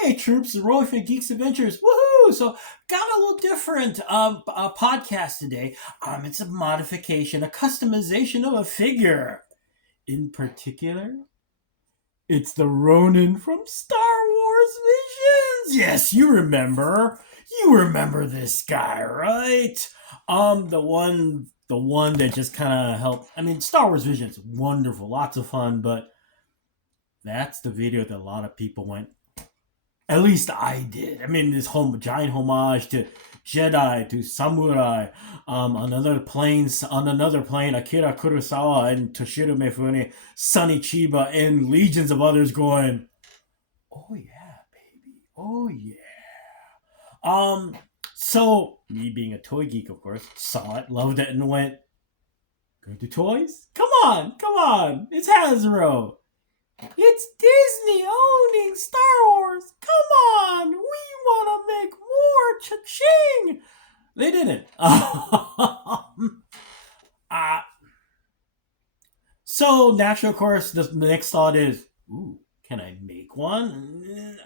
Hey troops, the Roy for Geeks Adventures, woohoo! So got a little different podcast today. It's a modification, a customization of a figure. In particular, it's the Ronin from Star Wars Visions. Yes, you remember. You remember this guy, right? The one that just kind of helped. I mean, Star Wars Visions, wonderful, lots of fun, but that's the video that a lot of people went. At least I did. I mean, this giant homage to Jedi, to samurai, on another plane, Akira Kurosawa and Toshiro Mifune, Sonny Chiba, and legions of others going, "Oh yeah, baby, oh yeah." Um, so me being a toy geek, of course, saw it, loved it, and went, "Go to toys? Come on, it's Hasbro." It's Disney owning Star Wars. Come on, we want to make more cha-ching. They didn't. Uh, so naturally, of course, the next thought is, ooh, can I make one?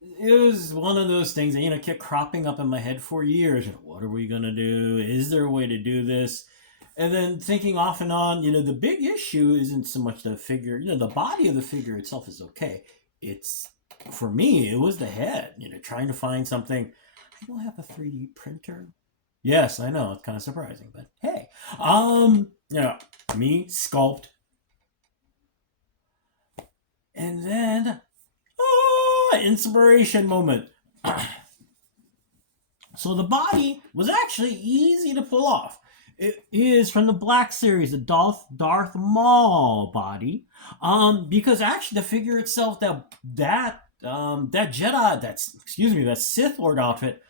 It was one of those things that kept cropping up in my head for years. What are we gonna do? Is there a way to do this? And then thinking off and on, the big issue isn't so much the figure. The body of the figure itself is okay. It's For me, it was the head. Trying to find something. I don't have a 3D printer. Yes, I know it's kind of surprising, but hey, me sculpt, and then inspiration moment. So the body was actually easy to pull off. It is from the Black Series, the Darth Maul body. Because actually the figure itself, that Jedi, that Sith Lord outfit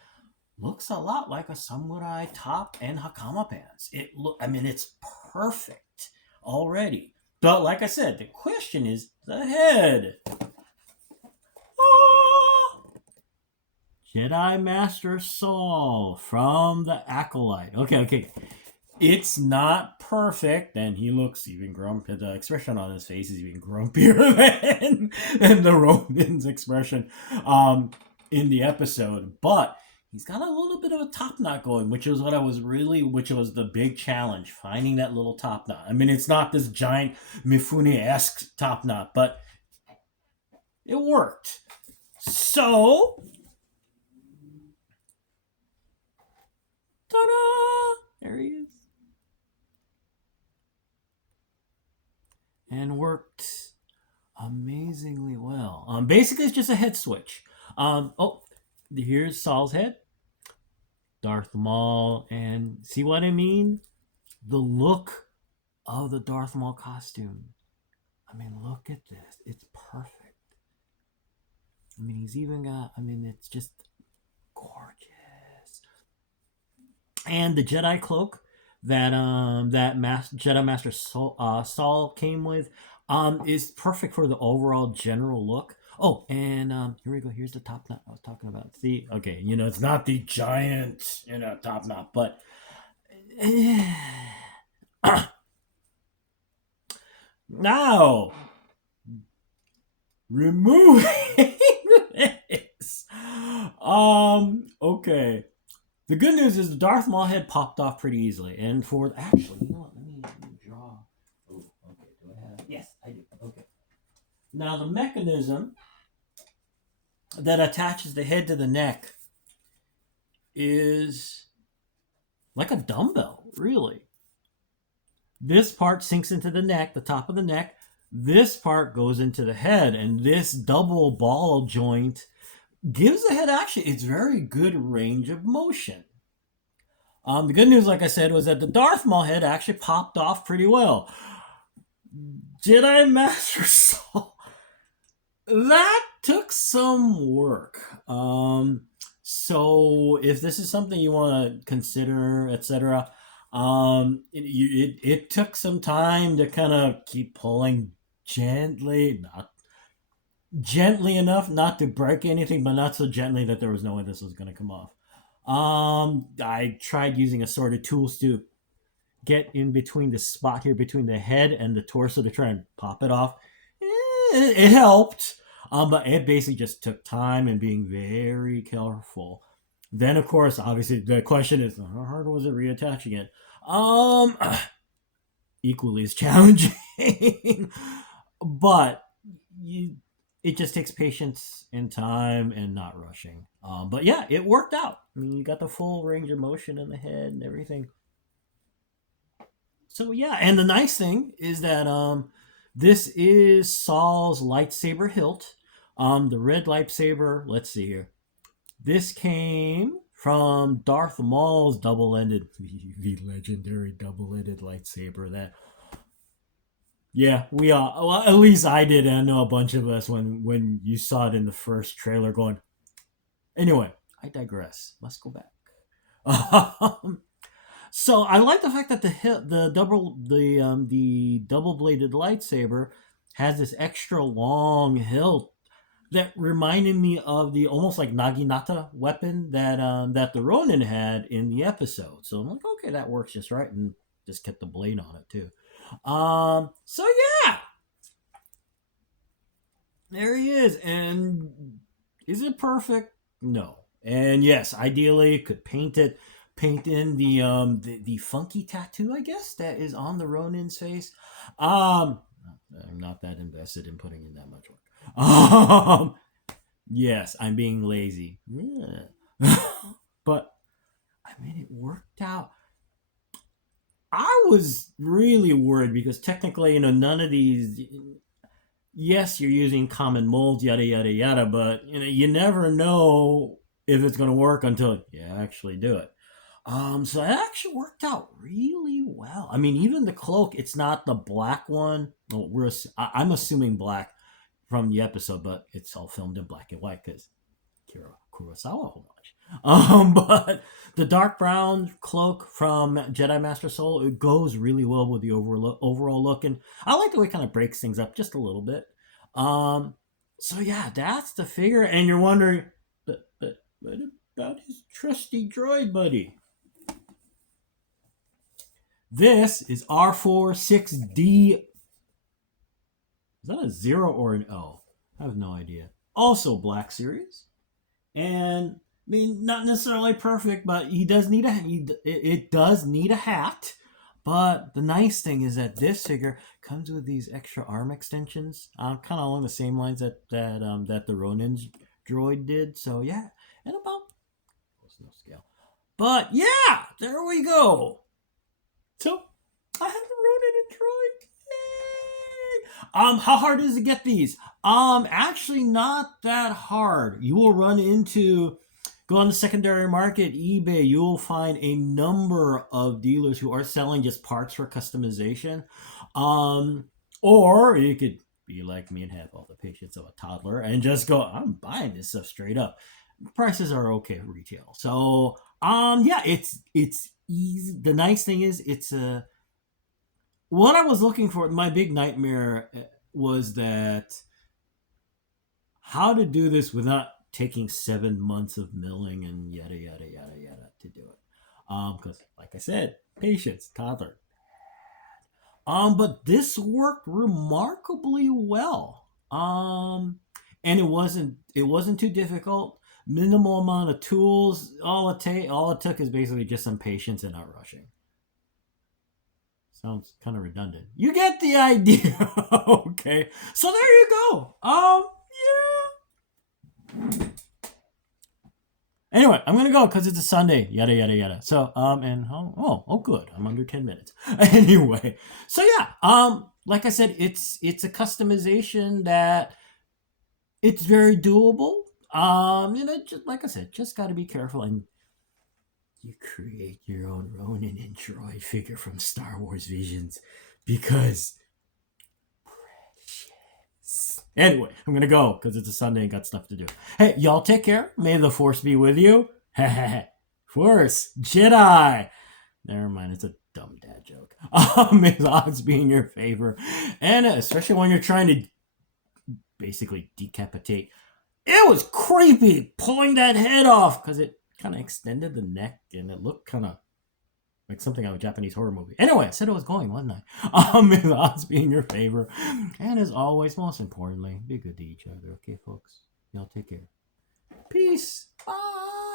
looks a lot like a samurai top and hakama pants. It's perfect already. But like I said, the question is the head. Jedi Master Saul from the Acolyte. Okay. It's not perfect, and he looks even grumpy. The expression on his face is even grumpier than the Ronin's expression in the episode. But he's got a little bit of a top knot going, which was the big challenge, finding that little top knot. I mean, it's not this giant Mifune-esque top knot, but it worked. So, ta-da! There he is. And worked amazingly well. Basically, it's just a head switch. Here's Saul's head, Darth Maul, and see what I mean? The look of the Darth Maul costume. I mean, look at this. It's perfect. I mean, he's even got, it's just gorgeous. And the Jedi cloak that Jedi Master Saul came with is perfect for the overall general look. Oh, and here we go. Here's the top knot I was talking about. See, okay, it's not the giant, top knot, but now removing this. Okay. The good news is the Darth Maul head popped off pretty easily. And actually, you know what? Let me draw. Oh, okay. Do I have? Yes, I do. Okay. Now, the mechanism that attaches the head to the neck is like a dumbbell, really. This part sinks into the neck, the top of the neck. This part goes into the head. And this double ball joint gives the head its very good range of motion. The good news, like I said, was that the Darth Maul head actually popped off pretty well. Jedi Master Saul, that took some work. So if this is something you want to consider, etc., it took some time to kind of keep pulling gently, not gently enough not to break anything, but not so gently that there was no way this was going to come off. I tried using assorted tools to get in between the spot here between the head and the torso to try and pop it off. It helped. But it basically just took time and being very careful. Then, of course, obviously, the question is, how hard was it reattaching it? Um, Equally as challenging, but you, it just takes patience and time and not rushing. But yeah, it worked out. I mean, you got the full range of motion in the head and everything. So yeah, and the nice thing is that this is Saul's lightsaber hilt. The red lightsaber. Let's see here. This came from Darth Maul's double-ended, the legendary double-ended lightsaber. That, yeah, we all. Well, at least I did. And I know a bunch of us when you saw it in the first trailer. Going. Anyway, I digress. Let's go back. So I like the fact that the double bladed lightsaber has this extra long hilt that reminded me of the almost like naginata weapon that the Ronin had in the episode. So I'm like, okay, that works just right, and just kept the blade on it too. So yeah, there he is. And is it perfect? No. And yes, ideally could paint in the funky tattoo, I guess, that is on the Ronin's face. Um I'm not that invested in putting in that much work. Yes, I'm being lazy. Yeah. But I mean, it worked out. I was really worried because technically, none of these. Yes, you're using common molds, yada yada yada, but you never know if it's going to work until you actually do it. So it actually worked out really well. I mean, even the cloak, it's not the black one. Well, I'm assuming black from the episode, but it's all filmed in black and white because Kurosawa homage. But the dark brown cloak from Jedi Master Soul, it goes really well with the overall look, and I like the way it kind of breaks things up just a little bit. Um, so yeah, that's the figure, and you're wondering, but what about his trusty droid buddy? This is R46D. Is that a 0 or an O? I have no idea. Also Black Series. And I mean, not necessarily perfect, but he does need it does need a hat. But the nice thing is that this figure comes with these extra arm extensions, kind of along the same lines that the Ronin's droid did. So yeah, and about no scale. But yeah, there we go. So I have a Ronin and droid. Yay! How hard is it to get these? Actually not that hard. You will run into go on the secondary market, eBay, you will find a number of dealers who are selling just parts for customization. Or you could be like me and have all the patience of a toddler and just go, I'm buying this stuff straight up. Prices are okay at retail. So yeah, it's easy. The nice thing is it's a what I was looking for. My big nightmare was that how to do this without taking 7 months of milling and yada yada yada yada to do it. Because like I said, patience, toddler. But this worked remarkably well. And it wasn't too difficult. Minimal amount of tools. All it took is basically just some patience and not rushing. Sounds kind of redundant. You get the idea. Okay. So there you go. Yeah. Anyway, I'm gonna go because it's a Sunday. Yada yada yada. So and good. I'm under 10 minutes. Anyway, so yeah, like I said, it's a customization that it's very doable. Just like I said, just got to be careful and you create your own Ronin and droid figure from Star Wars Visions because precious. Anyway, I'm gonna go because it's a Sunday and got stuff to do. Hey, y'all take care. May the Force be with you. Force Jedi. Never mind, it's a dumb dad joke. May the odds be in your favor, and especially when you're trying to basically decapitate. It was creepy pulling that head off because it kind of extended the neck and it looked kind of Like something out of a Japanese horror movie. Anyway, I said it was going, wasn't I? May the odds be in your favor. And as always, most importantly, be good to each other. Okay, folks? Y'all take care. Peace. Bye.